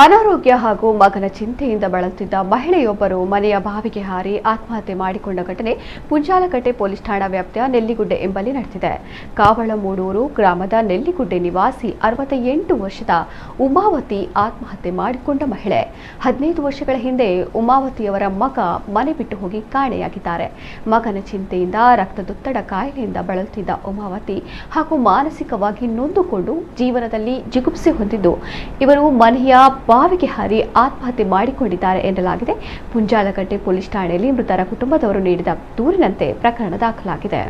ಅನಾರೋಗ್ಯ ಹಾಗೂ ಮಗನ ಚಿಂತೆಯಿಂದ ಬಳಲುತ್ತಿದ್ದ ಮಹಿಳೆಯೊಬ್ಬರು ಮನೆಯ ಬಾವಿಗೆ ಹಾರಿ ಆತ್ಮಹತ್ಯೆ ಮಾಡಿಕೊಂಡ ಘಟನೆ ಮುಂಜಾಲಕಟ್ಟೆ ಪೊಲೀಸ್ ಠಾಣಾ ವ್ಯಾಪ್ತಿಯ ನೆಲ್ಲಿಗುಡ್ಡೆ ಎಂಬಲ್ಲಿ ನಡೆದಿದೆ. ಕಾವಳಮೂಡೂರು ಗ್ರಾಮದ ನೆಲ್ಲಿಗುಡ್ಡೆ ನಿವಾಸಿ 68 ವರ್ಷದ ಉಮಾವತಿ ಆತ್ಮಹತ್ಯೆ ಮಾಡಿಕೊಂಡ ಮಹಿಳೆ. 15 ವರ್ಷಗಳ ಹಿಂದೆ ಉಮಾವತಿಯವರ ಮಗ ಮನೆ ಬಿಟ್ಟು ಹೋಗಿ ಕಾಣೆಯಾಗಿದ್ದಾರೆ. ಮಗನ ಚಿಂತೆಯಿಂದ ರಕ್ತದೊತ್ತಡ ಕಾಯಿಲೆಯಿಂದ ಬಳಲುತ್ತಿದ್ದ ಉಮಾವತಿ ಹಾಗೂ ಮಾನಸಿಕವಾಗಿ ನೊಂದುಕೊಂಡು ಜೀವನದಲ್ಲಿ ಜಿಗುಪ್ಸೆ ಹೊಂದಿದ್ದು ಇವರು ಮನೆಯ ಬಾವಿಗೆ ಹಾರಿ ಆತ್ಮಹತ್ಯೆ ಮಾಡಿಕೊಂಡಿದ್ದಾರೆ ಎನ್ನಲಾಗಿದೆ. ಮುಂಜಾಲಕಟ್ಟೆ ಪೊಲೀಸ್ ಠಾಣೆಯಲ್ಲಿ ಮೃತರ ಕುಟುಂಬದವರು ನೀಡಿದ ದೂರಿನಂತೆ ಪ್ರಕರಣ ದಾಖಲಾಗಿದೆ.